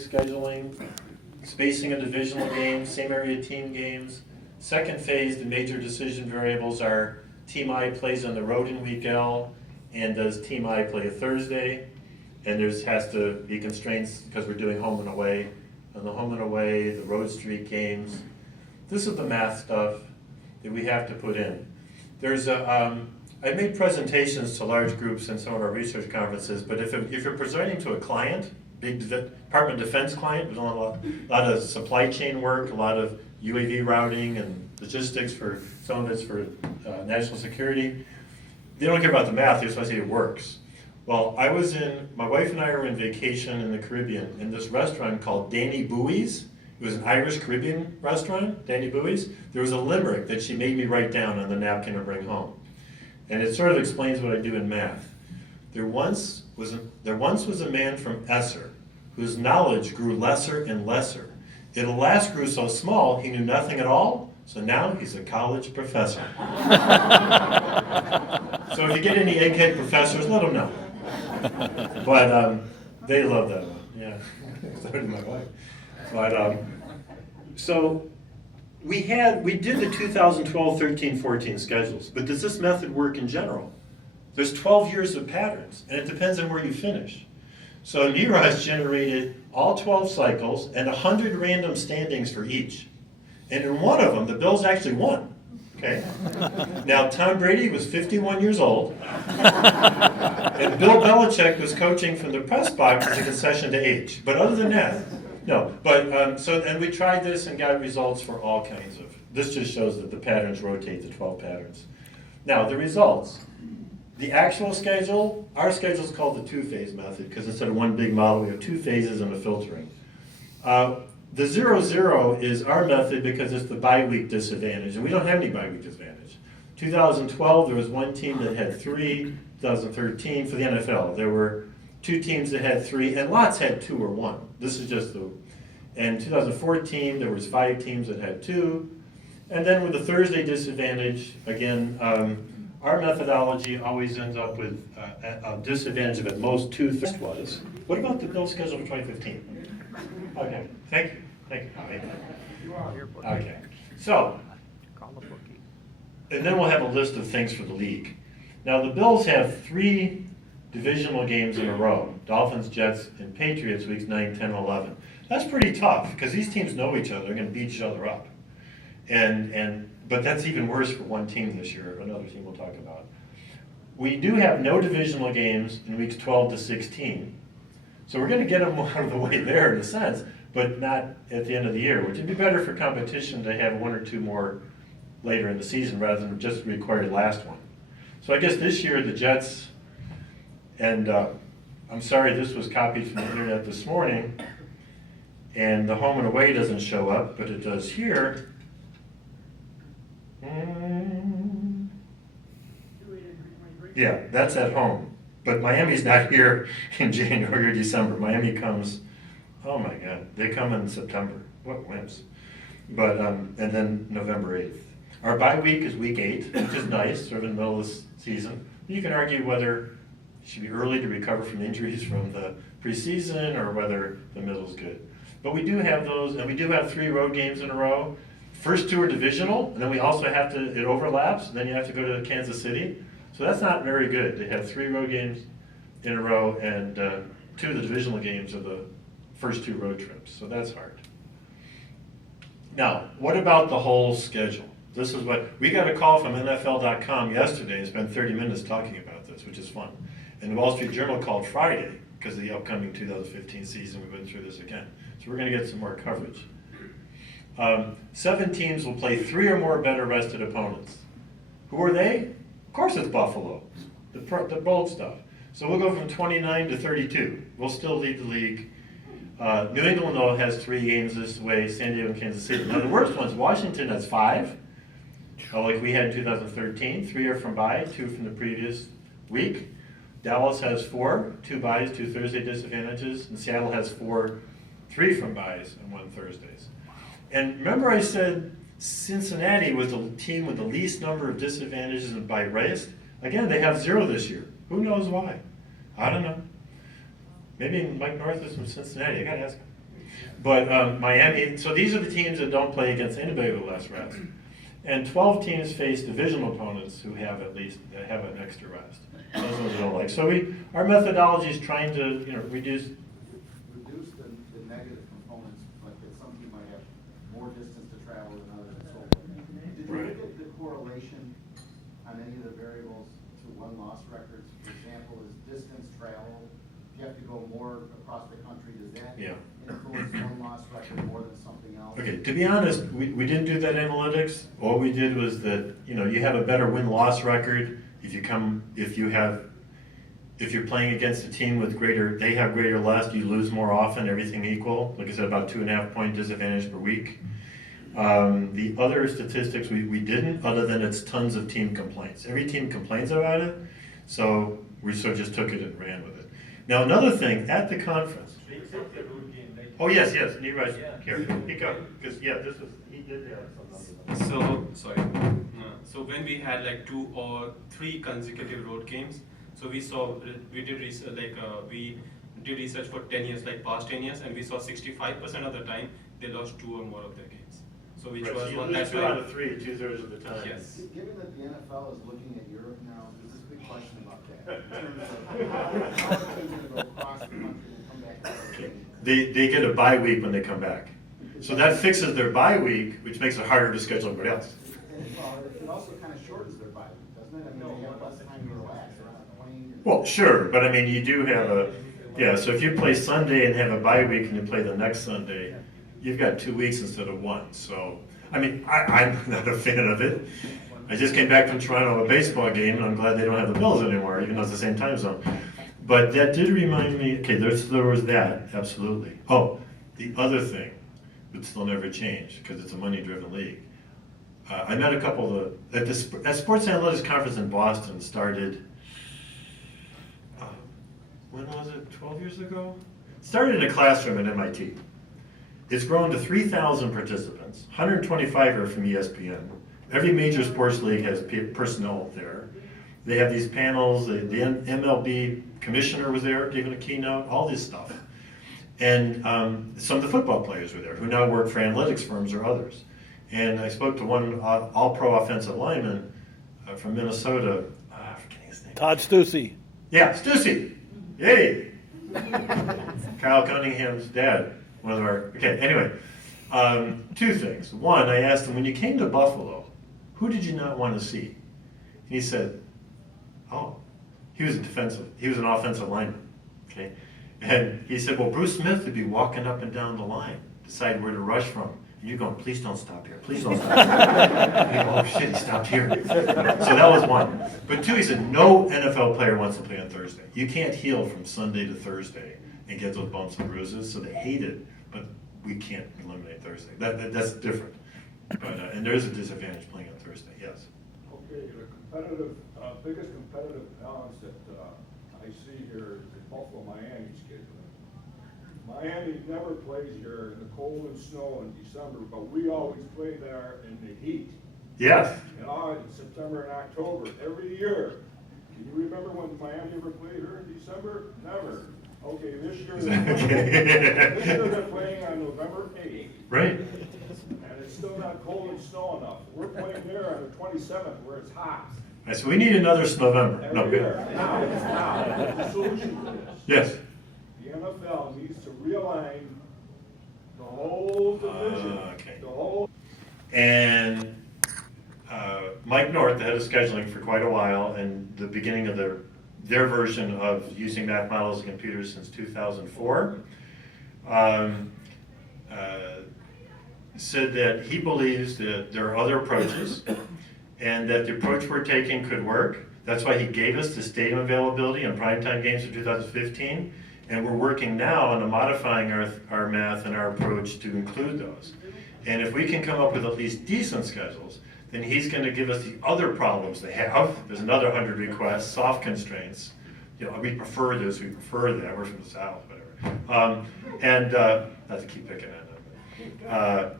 scheduling, spacing of divisional games, same area team games. Second phase, the major decision variables are Team I plays on the road in week L, and does Team I play a Thursday? And there's has to be constraints because we're doing home and away. On the home and away, the road street games. This is the math stuff that we have to put in. There's a, I made presentations to large groups in some of our research conferences, but if you're presenting to a client, big Department of Defense client, with a lot of supply chain work, a lot of UAV routing and logistics for some of it's for national security, they don't care about the math, they just want to see it works. Well, my wife and I were in vacation in the Caribbean in this restaurant called Danny Bowie's. It was an Irish Caribbean restaurant, Danny Bowie's. There was a limerick that she made me write down on the napkin to bring home. And it sort of explains what I do in math. There once was a man from Esser whose knowledge grew lesser and lesser. It at last grew so small he knew nothing at all, so now he's a college professor. So if you get any egghead professors, let them know. But they love that one, yeah. So did my wife. But so we did the 2012, 13, 14 schedules, but does this method work in general? There's 12 years of patterns, and it depends on where you finish. So Neeraj generated all 12 cycles and 100 random standings for each. And in one of them, the Bills actually won. Okay. Now, Tom Brady was 51 years old, and Bill Belichick was coaching from the press box as a concession to age. But other than that, no. But and we tried this and got results for all kinds of. This just shows that the patterns rotate, the 12 patterns. Now, the results. The actual schedule, our schedule is called the two-phase method because instead of one big model, we have two phases and a filtering. The 0-0 is our method because it's the bye-week disadvantage, and we don't have any bye-week disadvantage. 2012, there was one team that had 3. 2013, for the NFL, there were 2 teams that had 3, and lots had 2 or 1. This is just the, and 2014, there was 5 teams that had 2. And then with the Thursday disadvantage, again, our methodology always ends up with a disadvantage of at most 2/3 was. What about the bill schedule for 2015? Okay, thank you. Okay, so, and then we'll have a list of things for the league. Now the Bills have 3 divisional games in a row, Dolphins, Jets, and Patriots weeks 9, 10, 11. That's pretty tough because these teams know each other, they're going to beat each other up. But that's even worse for one team this year, another team we'll talk about. We do have no divisional games in weeks 12 to 16. So we're going to get them out of the way there in a sense, but not at the end of the year, which would be better for competition to have 1 or 2 more later in the season rather than just require the last one. So I guess this year the Jets, and I'm sorry this was copied from the internet this morning, and the home and away doesn't show up, but it does here. Yeah, that's at home. But Miami's not here in January or December. Miami comes, oh my God, they come in September. What wimps. But, and then November 8th. Our bye week is week 8, which is nice, sort of in the middle of the season. You can argue whether it should be early to recover from injuries from the preseason or whether the middle is good. But we do have those, and we do have 3 road games in a row. First 2 are divisional, and then we also have to, it overlaps, and then you have to go to Kansas City. So that's not very good. They have 3 road games in a row, and 2 of the divisional games are the first 2 road trips. So that's hard. Now, what about the whole schedule? This is what, we got a call from NFL.com yesterday and spent 30 minutes talking about this, which is fun. And the Wall Street Journal called Friday, because of the upcoming 2015 season, we went through this again. So we're going to get some more coverage. 7 teams will play 3 or more better rested opponents. Who are they? Of course it's Buffalo, the bold stuff. So we'll go from 29 to 32. We'll still lead the league. New England, though, has 3 games this way, San Diego and Kansas City. Now the worst ones, Washington has 5, like we had in 2013. 3 are from bye, 2 from the previous week. Dallas has 4, 2 byes, 2 Thursday disadvantages. And Seattle has 4, 3 from byes and 1 Thursdays. And remember I said Cincinnati was the team with the least number of disadvantages by race. Again, they have 0 this year. Who knows why? I don't know. Maybe Mike North is from Cincinnati. I got to ask him. But Miami, so these are the teams that don't play against anybody with less rest. And 12 teams face divisional opponents who have at least have an extra rest. Those ones we don't like. So our methodology is trying to reduce the negative components, like that some people might have more distance to travel than others and so forth. Did you look at the correlation on any of the variables to win-loss records? For example, is distance travel, if you have to go more across the country, does that influence win-loss record more than something else? Okay, to be honest, we didn't do that analytics. All we did was that, you have a better win-loss record if you're playing against a team with they have greater loss, you lose more often, everything equal. Like I said, about 2.5 point disadvantage per week. The other statistics we didn't, other than it's tons of team complaints. Every team complains about it, so we sort of just took it and ran with it. Now another thing, at the conference. Oh yes, Neeraj, here, pick up, because he did have some. So when we had like 2 or 3 consecutive road games, so we did research for 10 years, like past 10 years, and we saw 65% of the time they lost 2 or more of their games. So which was one that's 2 out of 3, 2/3 of the time. Yes. Given that the NFL is looking at Europe now, there's this big question about that. In terms of how are teams going to go across the country and come back to the game? They get a bye week when they come back. So that fixes their bye week, which makes it harder to schedule everybody else. It also kind of shortens their bye week, doesn't it? I mean, they have less time to relax. They're on a plane. Well, sure, but I mean, you do have so if you play Sunday and have a bye week and you play the next Sunday, you've got 2 weeks instead of 1. So, I mean, I'm not a fan of it. I just came back from Toronto, a baseball game, and I'm glad they don't have the Bills anymore, even though it's the same time zone. But that did remind me, okay, there was that, absolutely. Oh, the other thing, which will never change, because it's a money-driven league. I met a couple at Sports Analytics Conference in Boston started, when was it, 12 years ago? Started in a classroom at MIT. It's grown to 3,000 participants, 125 are from ESPN. Every major sports league has personnel there. They have these panels, the MLB commissioner was there giving a keynote, all this stuff. And some of the football players were there who now work for analytics firms or others. And I spoke to one all-pro offensive lineman from Minnesota, I'm forgetting his name. Todd Stussy. Yeah, Stussy. Yay. Kyle Cunningham's dad. One of our, okay, anyway. 2 things. One, I asked him, when you came to Buffalo, who did you not want to see? And he said, he was an offensive lineman, okay? And he said, well, Bruce Smith would be walking up and down the line, decide where to rush from. And you're going, please don't stop here, please don't stop here. And you go, oh shit, he stopped here. So that was one. But 2, he said, no NFL player wants to play on Thursday. You can't heal from Sunday to Thursday and get those bumps and bruises, so they hate it, but we can't eliminate Thursday. That's different. But, and there is a disadvantage playing on Thursday, yes. Okay, the biggest competitive balance that I see here is the Buffalo-Miami schedule. Miami never plays here in the cold and snow in December, but we always play there in the heat. Yes. In August, September, and October, every year. Can you remember when Miami ever played here in December? Never. Okay, this year they're playing on November 8th. Right. And it's still not cold and snow enough. We're playing there on the 27th where it's hot. Right, so we need another November. Every year. Now, the solution to this. Yes. The NFL needs to realign the whole division. Okay. The whole. And Mike North, the head of scheduling for quite a while, and the beginning of their version of using math models and computers since 2004, said that he believes that there are other approaches and that the approach we're taking could work. That's why he gave us the stadium availability and primetime games for 2015, and we're working now on modifying our math and our approach to include those. And if we can come up with at least decent schedules, then he's going to give us the other problems they have. There's another 100 requests, soft constraints. We prefer this, we prefer that. We're from the South, whatever. Not to keep picking at them.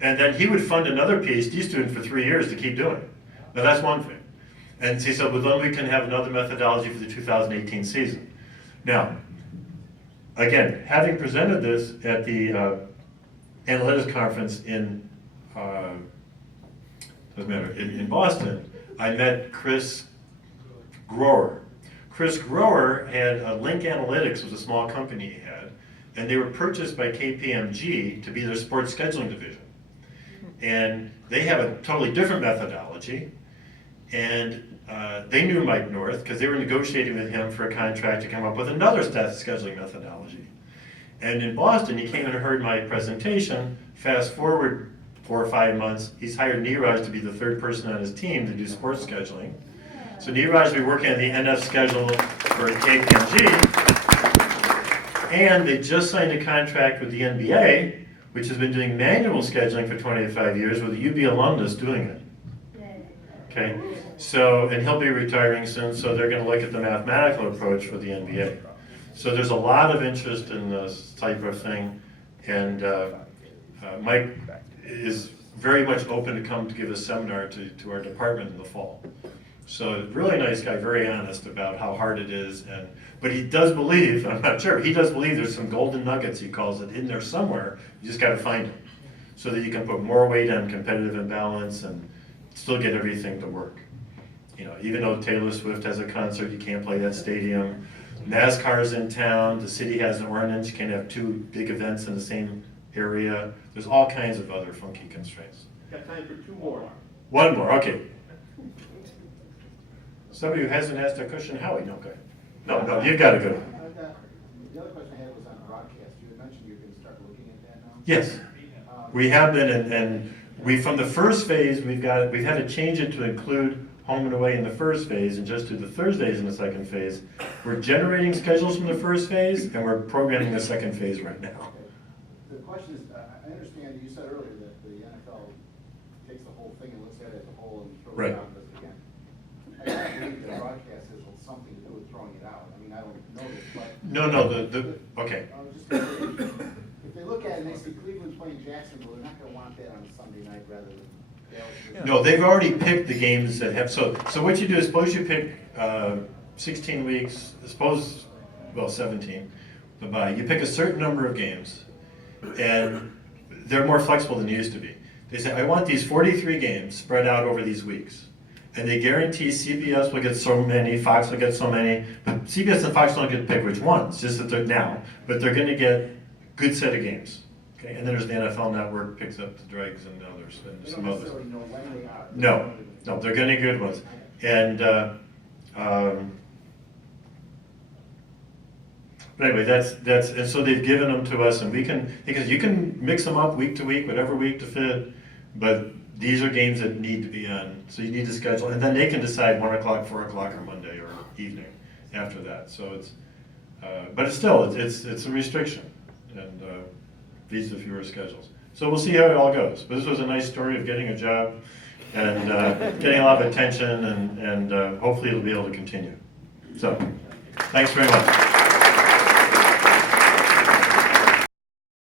And then he would fund another PhD student for 3 years to keep doing it. Now that's one thing. And he said, well, then we can have another methodology for the 2018 season. Now, again, having presented this at the analytics conference in, doesn't matter, in Boston, I met Chris Grower. Chris Grower had Link Analytics, was a small company he had, and they were purchased by KPMG to be their sports scheduling division. And they have a totally different methodology, and they knew Mike North because they were negotiating with him for a contract to come up with another scheduling methodology. And in Boston, he came and heard my presentation. Fast forward 4 or 5 months, he's hired Neeraj to be the third person on his team to do sports scheduling. So Neeraj will be working on the NF schedule for KPMG, and they just signed a contract with the NBA, which has been doing manual scheduling for 25 years with a UB alumnus doing it. Okay, so, and he'll be retiring soon, so they're going to look at the mathematical approach for the NBA. So there's a lot of interest in this type of thing, and Mike is very much open to come to give a seminar to our department in the fall. So really nice guy, very honest about how hard it is, but he does believe, I'm not sure, he does believe there's some golden nuggets, he calls it, in there somewhere. You just got to find them, so that you can put more weight on competitive imbalance and still get everything to work. You know, even though Taylor Swift has a concert, you can't play that stadium. NASCAR's in town, the city has an ordinance, you can't have 2 big events in the same area. There's all kinds of other funky constraints. Got time for 2 more. One more, okay. Somebody who hasn't asked a question, Howie, no, okay. No, you've got to go. The other question I had was on broadcast. You had mentioned you're going to start looking at that now? Yes, we have been, and we, from the first phase, we've had to change it to include home and away in the first phase and just do the Thursdays in the second phase. We're generating schedules from the first phase, and we're programming the second phase right now. The question is, I understand you said earlier that the NFL takes the whole thing and looks at it as a whole and throws Right. it out and does it again. I don't believe that broadcast has something to do with throwing it out. I mean, I don't know this, but. No, okay. I was just gonna say, if they look at it and they see Cleveland playing Jacksonville, they're not gonna want that on a Sunday night rather than Dallas. No, they've already picked the games that have, so what you do is, suppose you pick 16 weeks, suppose, well, 17, the bye. You pick a certain number of games, and they're more flexible than they used to be. They say, I want these 43 games spread out over these weeks. And they guarantee CBS will get so many, Fox will get so many, but CBS and Fox don't get to pick which ones, just that they're now, but they're gonna get a good set of games. Okay, and then there's the NFL Network picks up the dregs and others, and They some don't others. necessarily know when they are. No, they're getting good ones. And, but anyway, and so they've given them to us, and we can, because you can mix them up week to week, whatever week to fit, but these are games that need to be on, so you need to schedule, and then they can decide 1 o'clock, 4 o'clock, or Monday, or evening after that, so it's, but it's still, it's a restriction, and these are the fewer schedules. So we'll see how it all goes, but this was a nice story of getting a job, and getting a lot of attention, and hopefully it'll be able to continue. So, thanks very much.